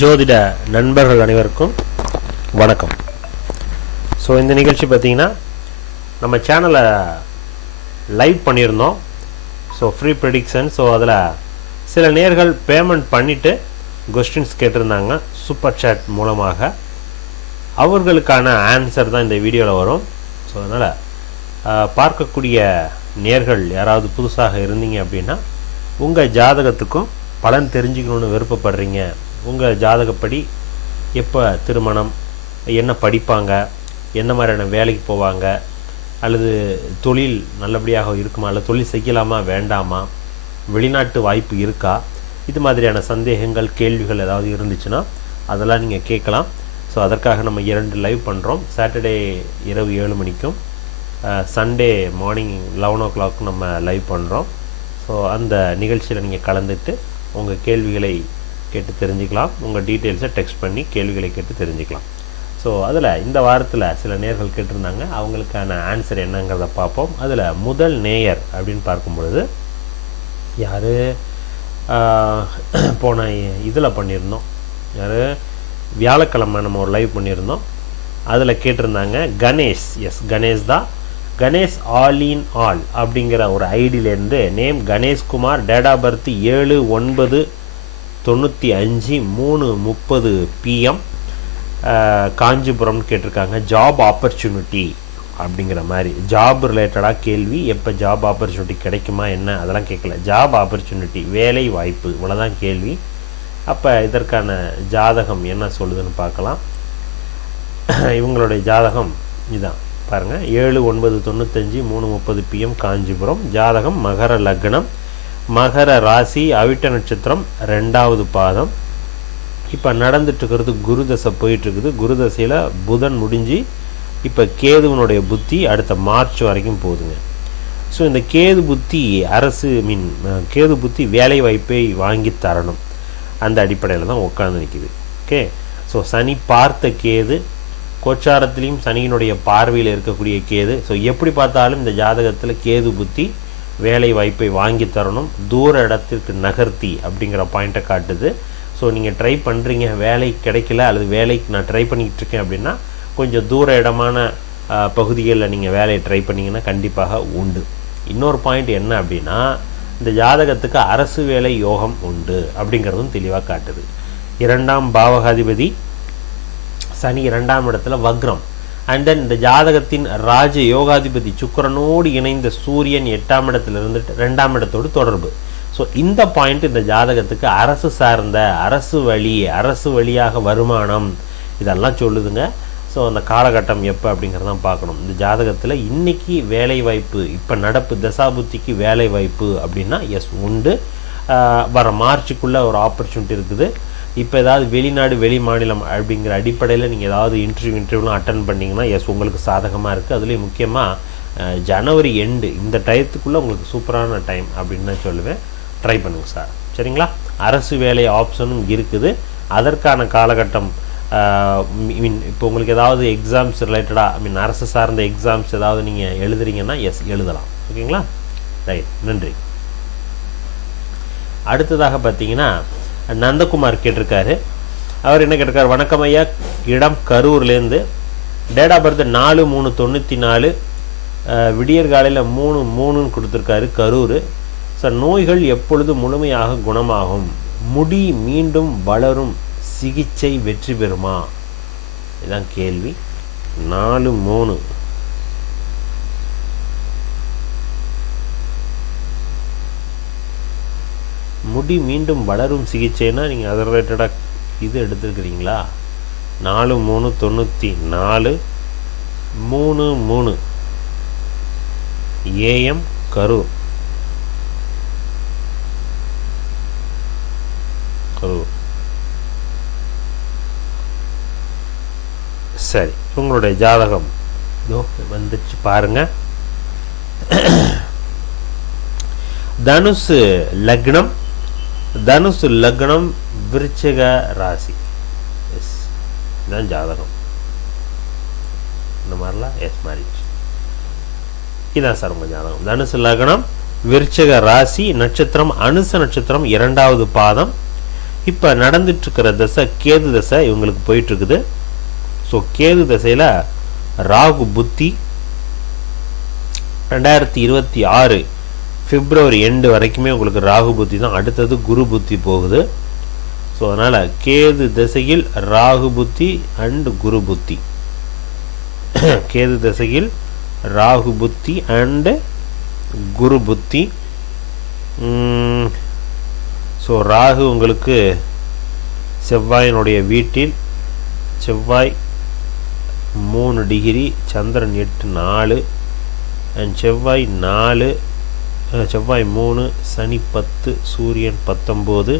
ஜோதிட நண்பர்கள் அனைவருக்கும் வணக்கம். ஸோ இந்த நிகழ்ச்சி பார்த்திங்கன்னா நம்ம சேனலை லைவ் பண்ணியிருந்தோம். So free prediction. ஸோ அதில் சில நேர்கள் பேமெண்ட் பண்ணிவிட்டு கொஸ்டின்ஸ் கேட்டிருந்தாங்க சூப்பர் சேட் மூலமாக. அவர்களுக்கான ஆன்சர் தான் இந்த வீடியோவில் வரும். ஸோ அதனால் பார்க்கக்கூடிய நேர்கள் யாராவது புதுசாக இருந்தீங்க அப்படின்னா உங்கள் ஜாதகத்துக்கும் பலன் தெரிஞ்சுக்கணுன்னு விருப்பப்படுறீங்க, உங்கள் ஜாதகப்படி எப்போ திருமணம், என்ன படிப்பாங்க, என்ன மாதிரியான வேலைக்கு போவாங்க, அல்லது தொழில் நல்லபடியாக இருக்குமா, அல்லது தொழில் செய்யலாமா வேண்டாமா, வெளிநாட்டு வாய்ப்பு இருக்கா, இது மாதிரியான சந்தேகங்கள் கேள்விகள் ஏதாவது இருந்துச்சுன்னா அதெல்லாம் நீங்கள் கேட்கலாம். ஸோ அதற்காக நம்ம 2 லைவ் பண்ணுறோம். சாட்டர்டே இரவு 7 மணிக்கும் சண்டே மார்னிங் 11 o'clock நம்ம லைவ் பண்ணுறோம். ஸோ அந்த நிகழ்ச்சியில் நீங்கள் கலந்துட்டு உங்கள் கேள்விகளை கேட்டு தெரிஞ்சுக்கலாம். உங்கள் டீட்டெயில்ஸை டெக்ஸ்ட் பண்ணி கேள்விகளை கேட்டு தெரிஞ்சுக்கலாம். ஸோ அதில் இந்த வாரத்தில் சில நேயர்கள் கேட்டிருந்தாங்க, அவங்களுக்கான ஆன்சர் என்னங்கிறத பார்ப்போம். அதில் முதல் நேயர் அப்படின்னு பார்க்கும் பொழுது யார் போன இதில் பண்ணியிருந்தோம், யார் வியாழக்கிழமை நம்ம ஒரு லைவ் பண்ணியிருந்தோம். அதில் கேட்டிருந்தாங்க கணேஷ். எஸ், கணேஷ் தான். கணேஷ் ஆல் இன் ஆல் அப்படிங்கிற ஒரு ஐடியிலேருந்து name Ganeshkumar, date of birth 7/9/95 3:30 PM காஞ்சிபுரம்னு கேட்டிருக்காங்க. ஜாப் ஆப்பர்ச்சுனிட்டி அப்படிங்கிற மாதிரி ஜாப் ரிலேட்டடாக கேள்வி. எப்போ ஜாப் ஆப்பர்ச்சுனிட்டி கிடைக்குமா என்ன அதெல்லாம் கேட்கல, ஜாப் ஆப்பர்ச்சுனிட்டி வேலை வாய்ப்பு இவ்வளோதான் கேள்வி. அப்போ இதற்கான ஜாதகம் என்ன சொல்லுதுன்னு பார்க்கலாம். இவங்களுடைய ஜாதகம் இதுதான் பாருங்கள். 7/9/95 3:30 PM காஞ்சிபுரம். ஜாதகம் மகர லக்னம், மகர ராசி, அவிட்ட நட்சத்திரம், 2வது பாதம். இப்போ நடந்துட்டுருக்கிறது குரு தசை போயிட்டுருக்குது. குரு தசையில் புதன் முடிஞ்சு இப்போ கேதுவனுடைய புத்தி அடுத்த மார்ச் வரைக்கும் போகுதுங்க. ஸோ இந்த கேது புத்தி கேது புத்தி வேலை வாய்ப்பை வாங்கி தரணும், அந்த அடிப்படையில் தான் உட்காந்து நிற்கிது. ஓகே. ஸோ சனி பார்த்த கேது, கோச்சாரத்திலையும் சனியினுடைய பார்வையில் இருக்கக்கூடிய கேது. ஸோ எப்படி பார்த்தாலும் இந்த ஜாதகத்தில் கேது புத்தி வேலை வாய்ப்பை வாங்கி தரணும், தூர இடத்திற்கு நகர்த்தி அப்படிங்கிற பாயிண்ட்டை காட்டுது. ஸோ நீங்கள் ட்ரை பண்ணுறீங்க, வேலை கிடைக்கல அல்லது வேலைக்கு நான் ட்ரை பண்ணிக்கிட்டு இருக்கேன் அப்படின்னா கொஞ்சம் தூர இடமான பகுதிகளில் நீங்கள் வேலையை ட்ரை பண்ணிங்கன்னா கண்டிப்பாக உண்டு. இன்னொரு பாயிண்ட் என்ன அப்படின்னா, இந்த ஜாதகத்துக்கு அரசு வேலை யோகம் உண்டு அப்படிங்கிறதும் தெளிவாக காட்டுது. 2ஆம் பாவகாதிபதி சனி 2ஆம் இடத்துல வக்ரம். அண்ட் தென் இந்த ஜாதகத்தின் ராஜ யோகாதிபதி சுக்கிரனோடு இணைந்த சூரியன் 8ஆம் இடத்துல இருந்துட்டு 2ஆம் இடத்தோடு தொடர்பு. ஸோ இந்த பாயிண்ட் இந்த ஜாதகத்துக்கு அரசு சார்ந்த அரசு வழியாக வருமானம் இதெல்லாம் சொல்லுதுங்க. ஸோ அந்த காலகட்டம் எப்போ அப்படிங்கிறதான் பார்க்கணும். இந்த ஜாதகத்தில் இன்றைக்கி வேலை வாய்ப்பு, இப்போ நடப்பு தசாபுத்திக்கு வேலை வாய்ப்பு அப்படின்னா எஸ் உண்டு. வர மார்ச்சுக்குள்ளே ஒரு ஆப்பர்ச்சுனிட்டி இருக்குது. இப்போ ஏதாவது வெளிநாடு வெளி மாநிலம் அப்படிங்கிற அடிப்படையில் நீங்கள் ஏதாவது இன்டர்வியூலாம் அட்டன் பண்ணிங்கன்னா எஸ் உங்களுக்கு சாதகமாக இருக்குது. அதுலேயும் முக்கியமாக ஜனவரி எண்டு இந்த டயத்துக்குள்ளே உங்களுக்கு சூப்பரான டைம் அப்படின்னு தான் சொல்லுவேன். ட்ரை பண்ணுங்கள் சார், சரிங்களா. அரசு வேலை ஆப்ஷனும் இருக்குது. அதற்கான காலகட்டம் இப்போ உங்களுக்கு ஏதாவது எக்ஸாம்ஸ் ரிலேட்டடாக அரசு சார்ந்த எக்ஸாம்ஸ் ஏதாவது நீங்கள் எழுதுறீங்கன்னா எஸ் எழுதலாம். ஓகேங்களா, ரைட், நன்றி. அடுத்ததாக பார்த்தீங்கன்னா நந்தகுமார் கேட்டிருக்காரு. அவர் என்ன கேட்டிருக்காரு, வணக்கம் ஐயா, இடம் கரூர்லேருந்து, டேட் ஆஃப் பர்த் 4/3/94 விடியற் காலையில் 3:03 கொடுத்துருக்காரு, கரூர். சார், நோய்கள் எப்பொழுது முழுமையாக குணமாகும், முடி மீண்டும் வளரும், சிகிச்சை வெற்றி பெறுமா, இதுதான் கேள்வி. 4:03 முடி மீண்டும் வளரும் சிகிச்சைன்னா நீங்கள் அது ரிலேட்டடாக இது எடுத்துருக்கிறீங்களா? 4/3/94 3:03 AM கரூர். சரி, உங்களுடைய ஜாதகம் வந்துச்சு பாருங்க. தனுசு லக்னம் விருச்சிக ராசி. எஸ், இதுதான் ஜாதகம். இந்த மாதிரிலாம் எஸ் மாறிடுச்சு. இதான் சார் உங்கள் ஜாதகம். தனுசு லக்னம், விருச்சிக ராசி, நட்சத்திரம் அனுச நட்சத்திரம், 2வது பாதம். இப்போ நடந்துட்டுருக்கிற தசை கேது தசை இவங்களுக்கு போயிட்டுருக்குது. ஸோ கேது தசையில் ராகு புத்தி 2026 பிப்ரவரி எண்டு வரைக்குமே உங்களுக்கு ராகு புத்தி தான். அடுத்தது குரு புத்தி போகுது. ஸோ அதனால் கேது திசையில் ராகு புத்தி அண்ட் குரு புத்தி, கேது திசையில் ராகு புத்தி அண்டு குரு புத்தி. ஸோ ராகு உங்களுக்கு செவ்வாயினுடைய வீட்டில், செவ்வாய் 3 டிகிரி, சந்திரன் 8 4 அண்ட் செவ்வாய் 4, செவ்வாய் 3, சனி 10, சூரியன் 19.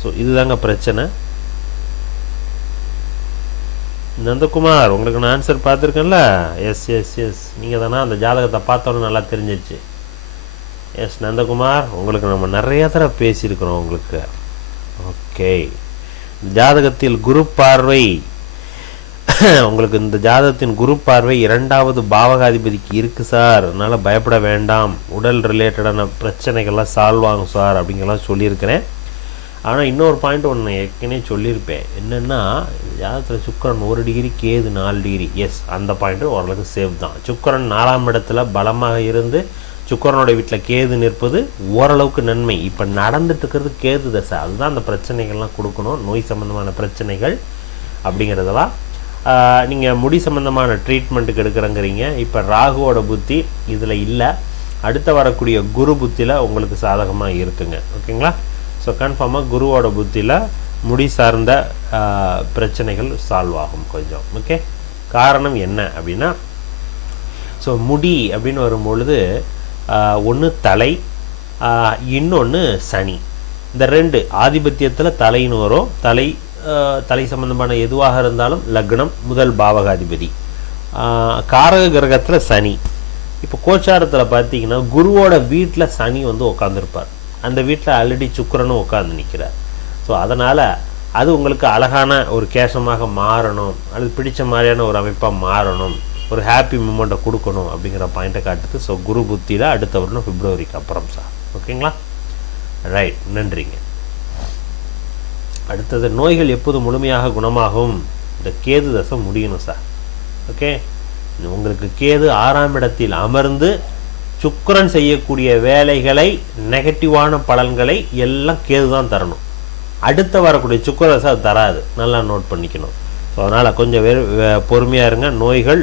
ஸோ இதுதாங்க பிரச்சனை. நந்தகுமார், உங்களுக்கு நான் ஆன்சர் பார்த்துருக்கேன்ல. எஸ் எஸ் எஸ் நீங்கள் தானே அந்த ஜாதகத்தை பார்த்தோன்னு நல்லா தெரிஞ்சிச்சு. எஸ் நந்தகுமார், உங்களுக்கு நம்ம நிறையா தடவை பேசியிருக்கிறோம் உங்களுக்கு. ஓகே, ஜாதகத்தில் குரு பார்வை, உங்களுக்கு இந்த ஜாதகத்தின் குரு பார்வை 2வது பாவகாதிபதிக்கு இருக்குது சார், அதனால் பயப்பட வேண்டாம், உடல் ரிலேட்டடான பிரச்சனைகள்லாம் சால்வ் ஆகும் சார் அப்படிங்கலாம் சொல்லியிருக்கிறேன். ஆனால் இன்னொரு பாயிண்ட் ஒன்று ஏற்கனவே சொல்லியிருப்பேன், என்னென்னா ஜாதகத்தில் சுக்கிரன் 1 டிகிரி, கேது 4 டிகிரி. எஸ், அந்த பாயிண்ட்டு ஓரளவுக்கு சேஃப் தான். சுக்கிரன் 4ஆம் இடத்துல பலமாக இருந்து சுக்கிரனோட வீட்டில் கேது நிற்பது ஓரளவுக்கு நன்மை. இப்போ நடந்துட்டு இருக்கிறது கேது தசை, அதுதான் அந்த பிரச்சனைகள்லாம் கொடுக்கணும், நோய் சம்மந்தமான பிரச்சனைகள் அப்படிங்கிறதெல்லாம். நீங்கள் முடி சம்மந்தமான ட்ரீட்மெண்ட்டுக்கு எடுக்கிறங்கிறீங்க. இப்போ ராகுவோட புத்தி இதில் இல்லை, அடுத்த வரக்கூடிய குரு புத்தியில் உங்களுக்கு சாதகமாக இருக்குங்க. ஓகேங்களா? ஸோ கன்ஃபார்மாக குருவோட புத்தியில் முடி சார்ந்த பிரச்சனைகள் சால்வ் ஆகும் கொஞ்சம். ஓகே, காரணம் என்ன அப்படின்னா, ஸோ முடி அப்படின்னு வரும்பொழுது ஒன்று தலை, இன்னொன்று சனி. இந்த 2 ஆதிபத்தியத்தில் தலைன்னு வரும். தலை சம்பந்தமான எதுவாக இருந்தாலும் லக்னம், முதல் பாவகாதிபதி. காரக கிரகத்தில் சனி. இப்போ கோச்சாரத்தில் பார்த்தீங்கன்னா குருவோட வீட்டில் சனி வந்து உட்காந்துருப்பார், அந்த வீட்டில் ஆல்ரெடி சுக்கிரனும் உட்காந்து நிற்கிறார். ஸோ அதனால் அது உங்களுக்கு அழகான ஒரு கேசமாக மாறணும், அது பிடிச்ச மாதிரியான ஒரு அமைப்பாக மாறணும், ஒரு ஹாப்பி மூமெண்ட்டை கொடுக்கணும் அப்படிங்கிற பாயிண்ட்டை காட்டுது. ஸோ குரு புத்தியில் அடுத்த வருடம் பிப்ரவரிக்கு அப்புறம் சார். ஓகேங்களா? ரைட், நன்றிங்க. அடுத்தது, நோய்கள் எப்போது முழுமையாக குணமாகும்? இந்த கேது தசை முடியணும் சார். ஓகே, உங்களுக்கு கேது 6ஆம் இடத்தில் அமர்ந்து சுக்கிரன் செய்யக்கூடிய வேலைகளை, நெகட்டிவான பலன்களை எல்லாம் கேது தான் தரணும். அடுத்த வரக்கூடிய சுக்கிர தசை அது தராது, நல்லா நோட் பண்ணிக்கணும். ஸோ அதனால் கொஞ்சம் பொறுமையாக இருங்க. நோய்கள்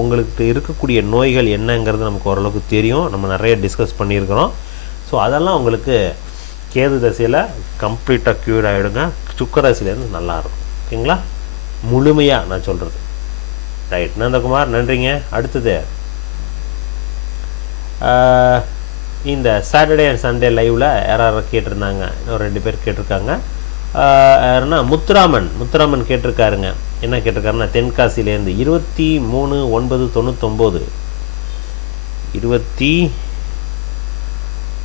உங்களுக்கு இருக்கக்கூடிய நோய்கள் என்னங்கிறது நமக்கு ஓரளவுக்கு தெரியும், நம்ம நிறைய டிஸ்கஸ் பண்ணியிருக்கிறோம். ஸோ அதெல்லாம் உங்களுக்கு கேது தசையில் கம்ப்ளீட்டாக க்யூர் ஆகிடுங்க, சுக்கிர தசையிலேருந்து நல்லாயிருக்கும். ஓகேங்களா? முழுமையாக நான் சொல்கிறது. ரைட் நந்தகுமார், நன்றிங்க. அடுத்தது, இந்த சாட்டர்டே அண்ட் சண்டே லைவில் யாராவது கேட்டிருந்தாங்க, இன்னும் 2 பேர் கேட்டிருக்காங்க. யாருன்னா முத்துராமன் கேட்டிருக்காருங்க. என்ன கேட்டிருக்காருன்னா, தென்காசியிலேருந்து 23/9/99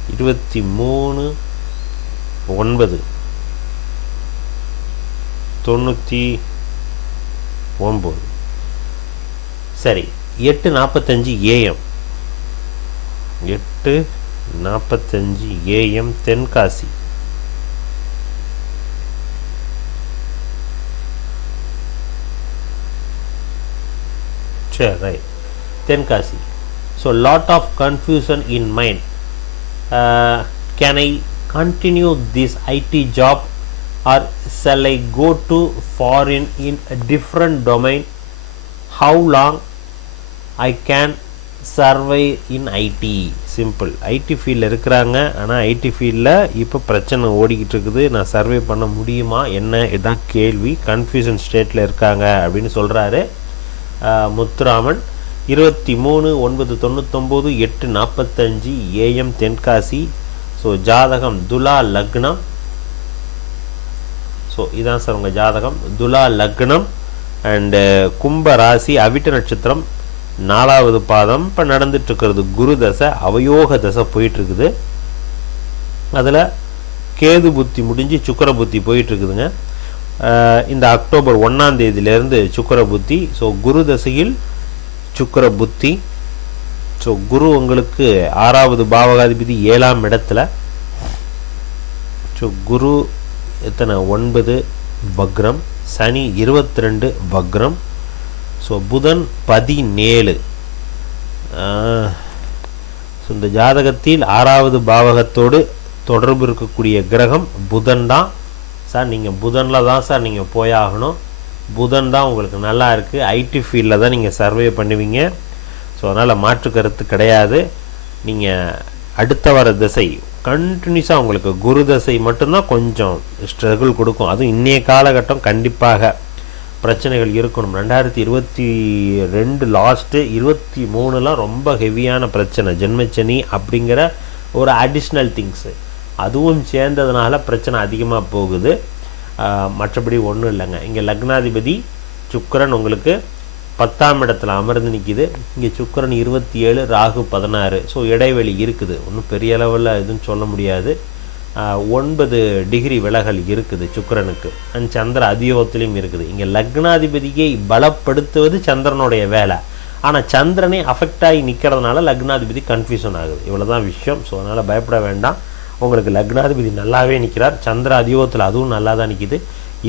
23/9/99 சரி, 8:45 AM 8:45 AM தென்காசி. சரி, right, Tenkasi. So lot of confusion in mind. Can I continue this IT job or shall I go to foreign in a different domain? How long I can survive in IT? Simple, IT ஃபீல்டில் இருக்கிறாங்க, ஆனால் ID ஃபீல்டில் இப்போ பிரச்சனை ஓடிக்கிட்டு இருக்குது, நான் survey பண்ண முடியுமா என்ன, இதுதான் கேள்வி. கன்ஃபியூஷன் ஸ்டேட்டில் இருக்காங்க அப்படின்னு சொல்கிறாரு முத்துராமன். 23/9/99 8:45 AM தென்காசி. ஸோ ஜாதகம் துலா லக்னம். ஸோ இதான் சார் உங்கள் ஜாதகம், துலா லக்னம் அண்டு கும்ப ராசி, அவிட்ட நட்சத்திரம், 4வது பாதம். இப்போ நடந்துட்டுருக்கிறது குரு தசை, அவயோக தசை போயிட்டுருக்குது. அதில் கேது புத்தி முடிஞ்சு சுக்கிர புத்தி போயிட்டுருக்குதுங்க. இந்த அக்டோபர் 1ஆம் தேதியிலேருந்து சுக்கிர புத்தி. ஸோ குரு தசையில் சுக்கிர புத்தி. ஸோ குரு உங்களுக்கு 6வது பாவகாதிபதி 7ஆம் இடத்துல. ஸோ குரு எத்தனை 9 வக்ரம், சனி 22 வக்ரம், ஸோ புதன் 17. ஸோ இந்த ஜாதகத்தில் 6வது பாவகத்தோடு தொடர்பு இருக்கக்கூடிய கிரகம் புதன் தான் சார். நீங்கள் புதனில் தான் சார் நீங்கள் போயாகணும். புதன் தான் உங்களுக்கு நல்லா இருக்குது. ஐடி ஃபீல்டில் தான் நீங்கள் சர்வே பண்ணுவீங்க. ஸோ அதனால் மாற்று கருத்து கிடையாது. நீங்கள் அடுத்த வர திசை கண்டினியூஸாக உங்களுக்கு குரு தசை மட்டும்தான் கொஞ்சம் ஸ்ட்ரகிள் கொடுக்கும். அதுவும் இன்றைய காலகட்டம் கண்டிப்பாக பிரச்சனைகள் இருக்கணும். 2022 லாஸ்ட்டு 23லாம் ரொம்ப ஹெவியான பிரச்சனை, ஜென்மச்சனி அப்படிங்கிற ஒரு அடிஷ்னல் திங்ஸு அதுவும் சேர்ந்ததுனால பிரச்சனை அதிகமாக போகுது. மற்றபடி ஒன்றும் இல்லைங்க. இங்கே லக்னாதிபதி சுக்கிரன் உங்களுக்கு 10ஆம் இடத்துல அமர்ந்து நிற்கிது. இங்கே சுக்கிரன் 27, ராகு 16. ஸோ இடைவெளி இருக்குது, ஒன்றும் பெரிய அளவில் எதுவும் சொல்ல முடியாது. 9 டிகிரி விலகல் இருக்குது சுக்கிரனுக்கு. அண்ட் சந்திர அதியோகத்திலையும் இருக்குது. இங்கே லக்னாதிபதியை பலப்படுத்துவது சந்திரனுடைய வேலை. ஆனால் சந்திரனே அஃபெக்ட் ஆகி நிற்கிறதுனால லக்னாதிபதி கன்ஃபியூஷன் ஆகுது. இவ்வளோ தான் விஷயம். ஸோ அதனால் பயப்பட வேண்டாம். உங்களுக்கு லக்னாதிபதி நல்லாவே நிற்கிறார். சந்திர அதியோகத்தில் அதுவும் நல்லா தான் நிற்கிது.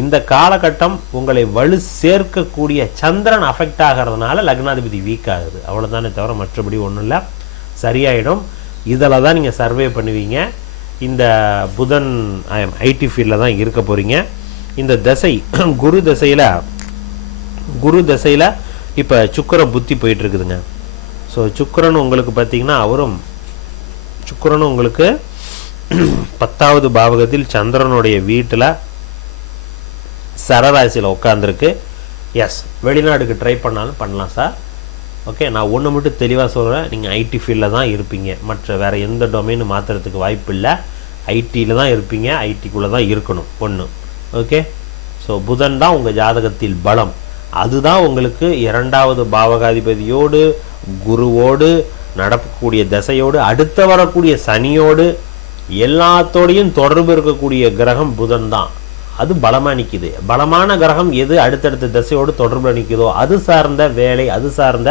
இந்த காலகட்டம் உங்களை வலு சேர்க்கக்கூடிய சந்திரன் அஃபெக்ட் ஆகிறதுனால லக்னாதிபதி வீக் ஆகுது. அவ்வளோதானே தவிர மற்றபடி ஒன்றும் இல்லை, சரியாயிடும். இதில் தான் நீங்கள் சர்வே பண்ணுவீங்க. இந்த புதன் ஐடி ஃபீல்டில் தான் இருக்க போகிறீங்க. இந்த தசை குரு தசையில் இப்போ சுக்கிர புத்தி போயிட்டுருக்குதுங்க. ஸோ சுக்கிரன் உங்களுக்கு பார்த்திங்கன்னா சுக்கிரனும் உங்களுக்கு 10வது பாவகத்தில் சந்திரனுடைய வீட்டில் சரராசியில் உட்காந்துருக்கு. எஸ், வெளிநாடுக்கு ட்ரை பண்ணாலும் பண்ணலாம் சார். ஓகே, நான் ஒன்று மட்டும் தெளிவாக சொல்கிறேன். நீங்கள் ஐடி ஃபீல்டில் தான் இருப்பீங்க. மற்ற வேறு எந்த டொமைனு மாற்றுறதுக்கு வாய்ப்பு இல்லை. ஐடியில் தான் இருப்பீங்க, ஐடிக்குள்ளே தான் இருக்கணும் ஒன்று. ஓகே, ஸோ புதன் தான் உங்கள் ஜாதகத்தில் பலம். அதுதான் உங்களுக்கு 2வது பாவகாதிபதியோடு குருவோடு நடக்கக்கூடிய தசையோடு அடுத்த வரக்கூடிய சனியோடு எல்லாத்தோடையும் தொடர்பு இருக்கக்கூடிய கிரகம் புதன் தான். அது பலமாக நிற்கிது. பலமான கிரகம் எது அடுத்தடுத்த தசையோடு தொடர்பில் நிற்குதோ அது சார்ந்த வேலை, அது சார்ந்த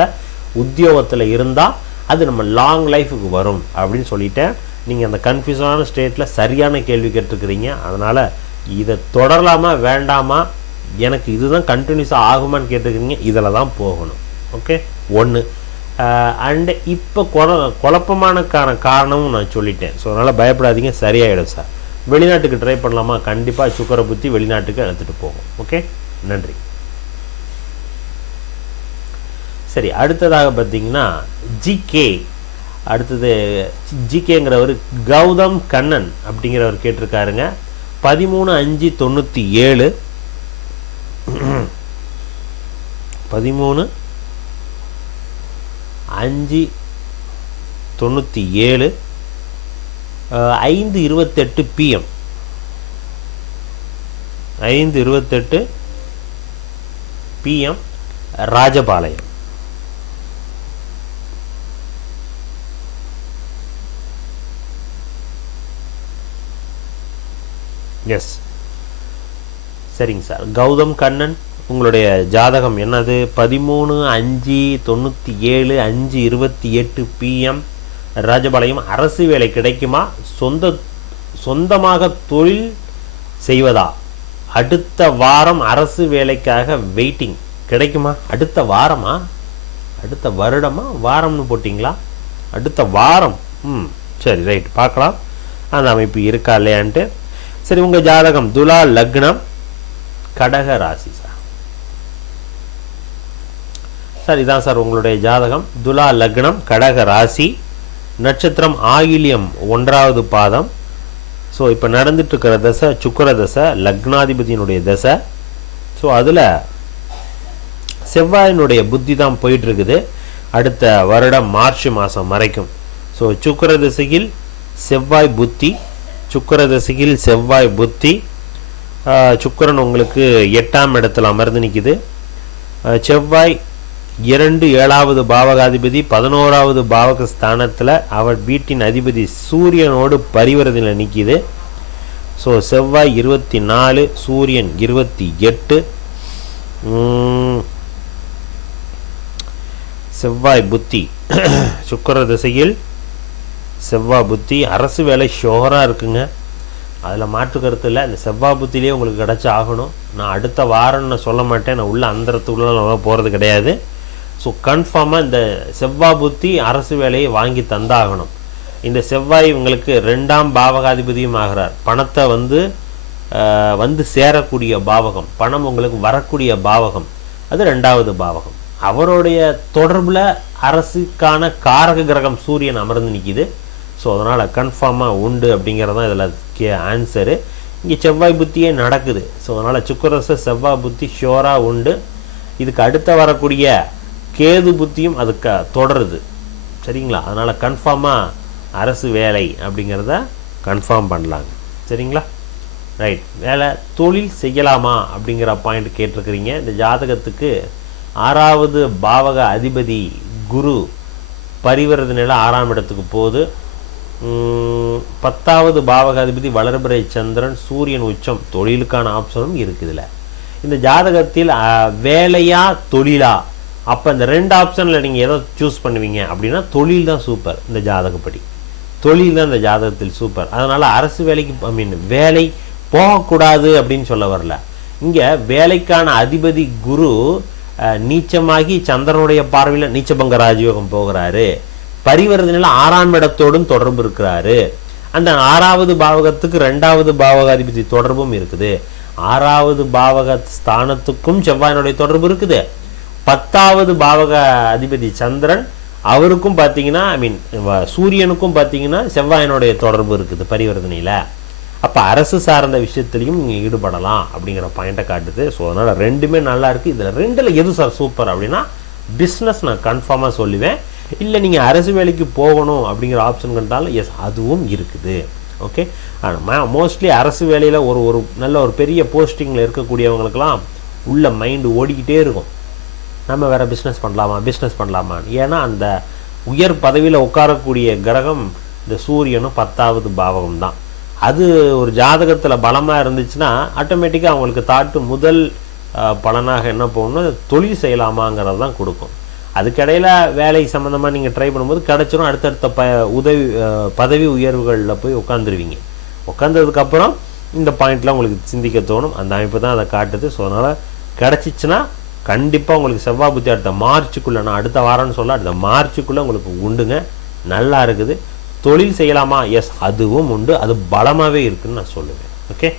உத்தியோகத்தில் இருந்தால் அது நம்ம லாங் லைஃபுக்கு வரும் அப்படின்னு சொல்லிட்டேன். நீங்கள் அந்த கன்ஃபியூஷனான ஸ்டேட்டில் சரியான கேள்வி கேட்டிருக்கிறீங்க. அதனால் இதை தொடரலாமா வேண்டாமா, எனக்கு இதுதான் கண்டினியூஸாக ஆகுமான்னு கேட்டுக்கிறீங்க. இதில் தான் போகணும். ஓகே, ஒன்று. அண்டு இப்போ குழப்பமானக்கான காரணமும் நான் சொல்லிட்டேன். ஸோ அதனால் பயப்படாதீங்க, சரியாயிடும் சார். வெளிநாட்டுக்கு ட்ரை பண்ணலாமா? கண்டிப்பாக சுக்கிர புத்தி வெளிநாட்டுக்கு எடுத்துகிட்டு போகும். ஓகே, நன்றி. சரி, அடுத்ததாக பார்த்தீங்கன்னா ஜிகே. அடுத்தது ஜிகேங்கிறவர் கௌதம் கண்ணன் அப்படிங்கிறவர் கேட்டிருக்காருங்க. 13/5/97 13/5/97 5:28 PM 5:28 PM ராஜபாளையம். எஸ், சரிங்க சார். கௌதம் கண்ணன், உங்களுடைய ஜாதகம் என்னது? 13/5/97 5:28 PM ராஜபாளையம். அரசு வேலை கிடைக்குமா? சொந்தமாக தொழில் செய்வதா? அடுத்த வாரம் அரசு வேலைக்காக வெயிட்டிங். கிடைக்குமா? அடுத்த வாரமா, அடுத்த வருடமா, வாரம்னு போட்டிங்களா? அடுத்த வாரம். சரி, ரைட், பார்க்கலாம் அந்த அமைப்பு இருக்கா இல்லையான்ட்டு. சரி, உங்கள் ஜாதகம் துலா லக்னம் கடக ராசி சார். சார் இதான் சார் உங்களுடைய ஜாதகம். துலா லக்னம் கடக ராசி, நட்சத்திரம் ஆயில்யம் 1வது பாதம். ஸோ இப்போ நடந்துட்டு இருக்கிற தசை சுக்கிர தசை, லக்னாதிபதியினுடைய தசை. ஸோ அதில் செவ்வாயினுடைய புத்தி தான் போயிட்டுருக்குது அடுத்த வருடம் மார்ச் மாதம் வரைக்கும். ஸோ சுக்கிர திசையில் செவ்வாய் புத்தி, சுக்கிர திசையில் செவ்வாய் புத்தி. சுக்கிரன் உங்களுக்கு 8ஆம் இடத்துல அமர்ந்து நிற்கிது. செவ்வாய் 2 7வது பாவகாதிபதி 11வது பாவக ஸ்தானத்தில் அவர் வீட்டின் அதிபதி சூரியனோடு பரிவர்த்தனையில் நிற்கிது. ஸோ செவ்வாய் 24, சூரியன் 28. செவ்வாய் புத்தி சுக்கிர திசையில் செவ்வாய் புத்தி. அரசு வேலை ஷோராக இருக்குங்க. அதில் மாற்று கருத்து இல்லை. இந்த செவ்வாய் புத்திலே உங்களுக்கு கிடச்சி ஆகணும். நான் அடுத்த வாரம்னு சொல்ல மாட்டேன், நான் உள்ள அந்தரத்துக்குள்ளே நம்ம போகிறது கிடையாது. ஸோ கன்ஃபார்மாக இந்த செவ்வாய் புத்தி அரசு வேலையை வாங்கி தந்தாகணும். இந்த செவ்வாய் உங்களுக்கு 2ஆம் பாவகாதிபதியும் ஆகிறார். பணத்தை வந்து சேரக்கூடிய பாவகம், பணம் உங்களுக்கு வரக்கூடிய பாவகம், அது 2வது பாவகம். அவருடைய தொடர்பில் அரசுக்கான காரக கிரகம் சூரியன் அமர்ந்து நிற்கிது. ஸோ அதனால் கன்ஃபார்மாக உண்டு அப்படிங்கிறது தான் இதில் ஆன்சரு. இங்கே செவ்வாய் புத்தியே நடக்குது. ஸோ அதனால் சுக்கிரதசை செவ்வாய் புத்தி ஷியோராக உண்டு. இதுக்கு அடுத்த வரக்கூடிய கேது புத்தியும் அதுக்கு தொடருது. சரிங்களா? அதனால் கன்ஃபார்மாக அரசு வேலை அப்படிங்கிறத கன்ஃபார்ம் பண்ணலாங்க. சரிங்களா? ரைட். வேலை தொழில் செய்யலாமா அப்படிங்கிற பாயிண்ட் கேட்டிருக்கிறீங்க. இந்த ஜாதகத்துக்கு 6வது பாவக அதிபதி குரு பரிவர்த்தனையில் 6ஆம் இடத்துக்கு போகுது. 10வது பாவக அதிபதி வளர்பிறை சந்திரன், சூரியன் உச்சம், தொழிலுக்கான ஆப்ஷனும் இருக்குதுல. இந்த ஜாதகத்தில் வேலையா தொழிலா, அப்போ இந்த 2 ஆப்ஷனில் நீங்கள் எதை சூஸ் பண்ணுவீங்க அப்படின்னா தொழில் தான் சூப்பர். இந்த ஜாதகப்படி தொழில் தான் இந்த ஜாதகத்தில் சூப்பர். அதனால் அரசு வேலைக்கு வேலை போகக்கூடாது அப்படின்னு சொல்ல வரல. இங்கே வேலைக்கான அதிபதி குரு நீச்சமாகி சந்திரனுடைய பார்வையில் நீச்சபங்க ராஜயோகம் போகிறாரு. பரிவர்த்தனையில் 6ஆம் இடத்தோடும் தொடர்பு இருக்கிறாரு. அந்த 6வது பாவகத்துக்கு 2வது பாவக அதிபதி தொடர்பும் இருக்குது. 6வது பாவக ஸ்தானத்துக்கும் செவ்வாயினுடைய தொடர்பு இருக்குது. 10வது பாவக அதிபதி சந்திரன், அவருக்கும் பார்த்தீங்கன்னா சூரியனுக்கும் பார்த்தீங்கன்னா செவ்வாயினுடைய தொடர்பு இருக்குது பரிவர்த்தனையில். அப்போ அரசு சார்ந்த விஷயத்துலையும் நீங்கள் ஈடுபடலாம் அப்படிங்கிற பாயிண்ட்டை காட்டுது. ஸோ அதனால் 2மே நல்லா இருக்குது. இதில் 2ல் எது சார் சூப்பர் அப்படின்னா பிஸ்னஸ் நான் கன்ஃபார்மாக சொல்லுவேன். இல்லை நீங்கள் அரசு வேலைக்கு போகணும் அப்படிங்கிற ஆப்ஷன் கண்டாலும் எஸ் அதுவும் இருக்குது. ஓகே. ஆனால் மோஸ்ட்லி அரசு வேலையில் ஒரு நல்ல ஒரு பெரிய போஸ்டிங்கில் இருக்கக்கூடியவங்களுக்கெல்லாம் உள்ள மைண்டு ஓடிக்கிட்டே இருக்கும், நம்ம வேறு பிஸ்னஸ் பண்ணலாமான்னு. ஏன்னா அந்த உயர் பதவியில் உட்காரக்கூடிய கிரகம் இந்த சூரியனும் 10வது பாவகம் தான். அது ஒரு ஜாதகத்தில் பலமாக இருந்துச்சுன்னா ஆட்டோமேட்டிக்காக அவங்களுக்கு தாட்டு முதல் பலனாக என்ன போகணும், தொழில் செய்யலாமாங்கிறது தான் கொடுக்கும். அதுக்கிடையில் வேலை சம்மந்தமாக நீங்கள் ட்ரை பண்ணும்போது கிடச்சிரும். அடுத்தடுத்த பதவி உயர்வுகளில் போய் உட்காந்துருவீங்க. உட்காந்ததுக்கப்புறம் இந்த பாயிண்ட்லாம் உங்களுக்கு சிந்திக்க தோணும். அந்த அமைப்பு தான் அதை காட்டுது. ஸோ அதனால் கிடச்சிச்சின்னா கண்டிப்பாக உங்களுக்கு செவ்வாய் புத்தி அடுத்த மார்ச்சுக்குள்ளே, நான் அடுத்த வாரம்னு சொல்ல அடுத்த மார்ச்சுக்குள்ளே உங்களுக்கு உண்டுங்க. நல்லா இருக்குது. தொழில் செய்யலாமா? எஸ் அதுவும் உண்டு. அது பலமாகவே இருக்குதுன்னு நான் சொல்லுவேன். Okay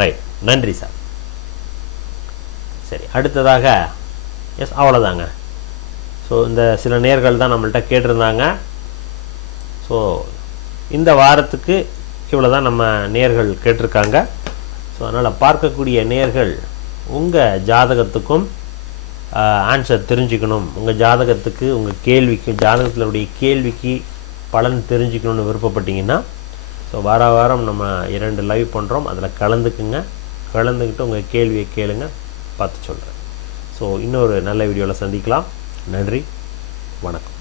right. நன்றி சார். சரி, அடுத்ததாக எஸ் அவ்வளோதாங்க. ஸோ இந்த சில நேர்கள் தான் நம்மள்கிட்ட கேட்டிருந்தாங்க. ஸோ இந்த வாரத்துக்கு இவ்வளோ தான் நம்ம நேர்கள் கேட்டிருக்காங்க. ஸோ அதனால் பார்க்கக்கூடிய நேர்கள் உங்கள் ஜாதகத்துக்கும் ஆன்சர் தெரிஞ்சுக்கணும், உங்கள் ஜாதகத்துக்கு உங்கள் கேள்விக்கு ஜாதகத்தினுடைய கேள்விக்கு பலன் தெரிஞ்சுக்கணுன்னு விருப்பப்பட்டீங்கன்னா ஸோ வாரம் நம்ம 2 லைவ் பண்ணுறோம். அதில் கலந்துக்கிட்டு உங்கள் கேள்வியை கேளுங்க, பார்த்து சொல்கிறேன். ஸோ இன்னொரு நல்ல வீடியோவில் சந்திக்கலாம். நன்றி, வணக்கம்.